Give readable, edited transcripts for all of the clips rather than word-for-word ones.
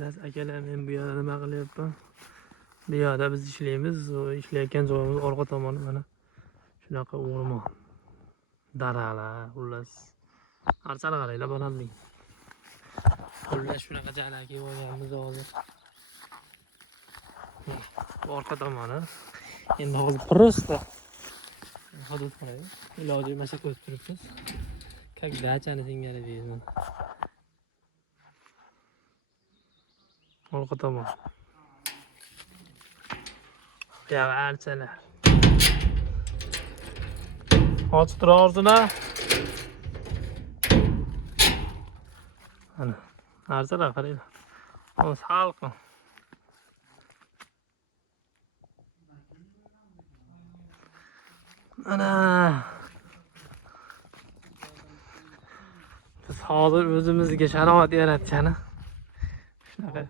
Xullas akalar, men bu yerda nima qilyapman? Bu yerda biz ishlaymiz. Ishlayotgan joyimiz orqa tomoni mana shunaqa o'rmon. Daralar, xullas. Arsal qaranglar balandlik. Xullas shunaqa joylarga kelib olganmiz hozir. Bu orqa tomoni. Endi hozir просто hudud qarang. Iloji bo'lmasa ko'rib turibsiz. Как дачаны singari deyman. Orqa tomon. Ya archalar. Ochib turaversinlar. Ana, archalar qaranglar. O salqin. Ana. Biz hozir o'zimizga sharoit yaratgani shunaqa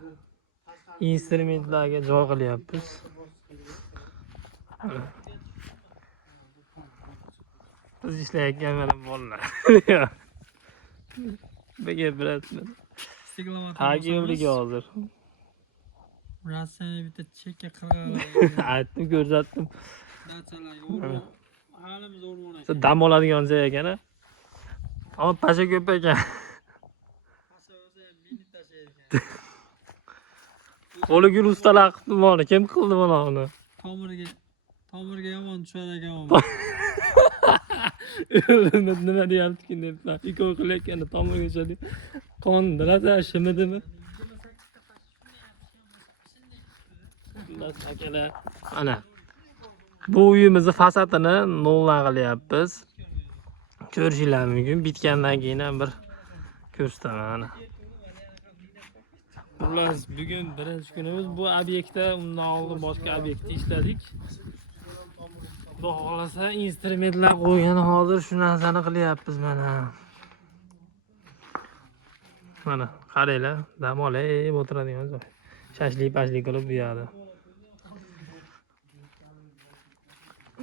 instrumentlarga joy qilyapmiz. Biz ishlayotgan mana bolalar. Bega bilasizlar. Tagimligi hozir. Rossiyani bitta chekka qilgan. Aytdim, ko'rsatdim. Dachalarga halimiz o'rmon ekan. Dam oladigan joy ekan. Ammo pasha ko'p ekan. Pasha o'zi ham mini tashlaydi ekan. Qo'li gul ustalar qildi buni. Kim qildi buni? Tomirga yomon tushadi ekan. Nima deyapti debman. Ikov qilayotganda tomirga tushadi. Qondirada shimidimi? Akalar, ana. Bu uyimizni fasadini noldan qilyapmiz. Ko'rishinglar mumkin. Bitgandan keyin ham bir ko'rsataman. Xullas, bugun birinchi kunimiz bu obyektda, undan oldin boshqa obyektda ishladik. Xudo xolasa instrumentlar qo'ygan, hozir shu narsani qilyapmiz mana. Mana, qaranglar, dam olib o'tiradigan joy. Shashlik-pashlik qilib bu yerda.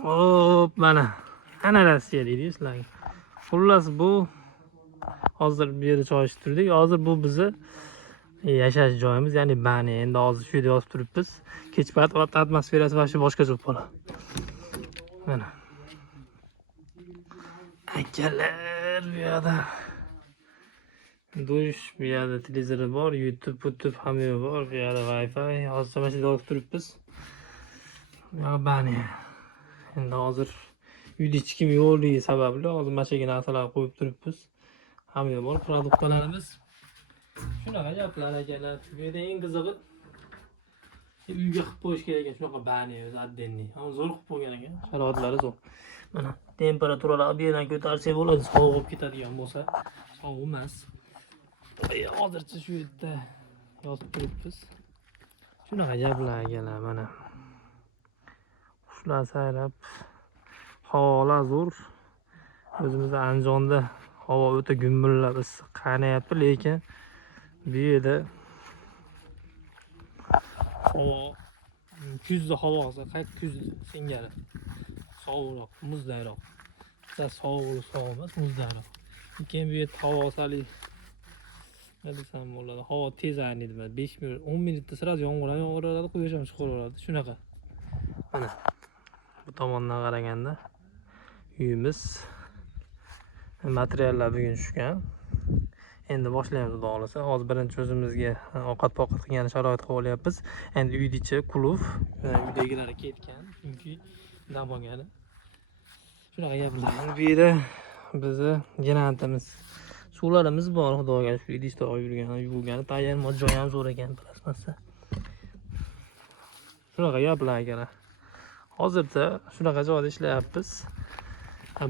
Hop, mana. Ana Rossiya deydi sizlarga. Xullas, bu hozir bu yerda choy ichib turdik. Hozir bu bizni yashash joyimiz, ya'ni bani. Endi hozir shu yerda yotib turibmiz. Kechpayt atmosferasi va shu boshqacha bo'ladi. Mana. Akalar bu yerda. Dush, bu yerda televizor bor, YouTube hamma bor, bu yerda Wi-Fi. Hozir mana shu yerda yotib turibmiz. Ya bani. Endi hozir uyda hech kim yo'qligi sababli hozir mana shu narsalar qo'yib turibmiz. Hamma bor, produktlarimiz. Shunaqa gaplar akalar. Bu yerda eng qizig'i uyga qilib qo'yish kerak ekan, shunaqa bani o'zi отдельный. Ham zo'r qilib qo'ygan ekan. Sharoitlari zo'r. Mana temperaturalar bu yerdan ko'tarsak bo'ladi, sovuq bo'lib ketadigan bo'lsa, sovuq emas. Hozircha shu yerda yotib turibmiz. Shunaqa gaplar akalar mana. Qushlar sayrab, havolar zo'r. O'zimizda Andijonda havo o'ta gumburlab issiq qaynayapti, lekin bu yerda havo kuzda havosi qayt kuz singari sovuqroq, muzdayroq. Bitta sovuq emas, muzdayroq. Lekin bu yerda havo sali nima desam bo'ladi, havo tez ayniydi. 5 minut, 10 minutda sirasi yomg'ir yog'averadi, quyosh ham chiqaveradi. Shunaqa. Mana bu tomondan qaraganda uyimiz, materiallar bugun tushgan. Endi boshlaymiz xudo xolasa. Hozir birinchi o'zimizga ovqat-poqat qilgan sharoit qilib olyapmiz. Endi uyda ichi qulf, uydagilar ketgan, chunki dam olgani. Shunaqa gaplar. Bu yerda bizni genantimiz, suvlarimiz bor, xudoga shu idishda yurgan, yuvilgan, tayyor joy ham zo'r ekan, bilasizmi? Shunaqa gaplar akalar. Hozirda shunaqa joyda ishlayapmiz.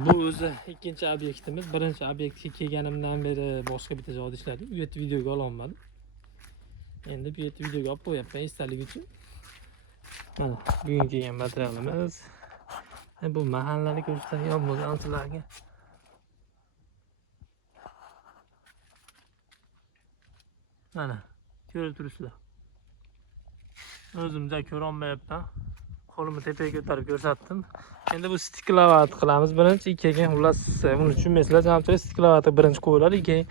Bu o'zi ikkinchi obyektimiz. Birinchi obyektga kelganimdan beri boshqa bitta joyda ishladik. Bu yerda videoga ololmadim. Endi bu yerda videoga olib qo'yapman esdalik uchun. Mana bugun kelgan materialimiz. Bu mahallani ko'rsatadigan bo'lgan sizlarga. Mana ko'rib turibsizlar. O'zimda ko'ra olmayapman. Qo'limni tepaga ko'tarib ko'rsatdim. Endi bu stiklavat qilamiz. Birinchi keyin xullas buni tushunmaysizlar, jamchilik stiklavat birinchi qo'yiladi, keyin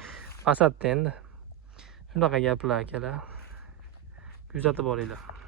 fasadda endi. Shunaqa gaplar akalar. kuzatib boringlar.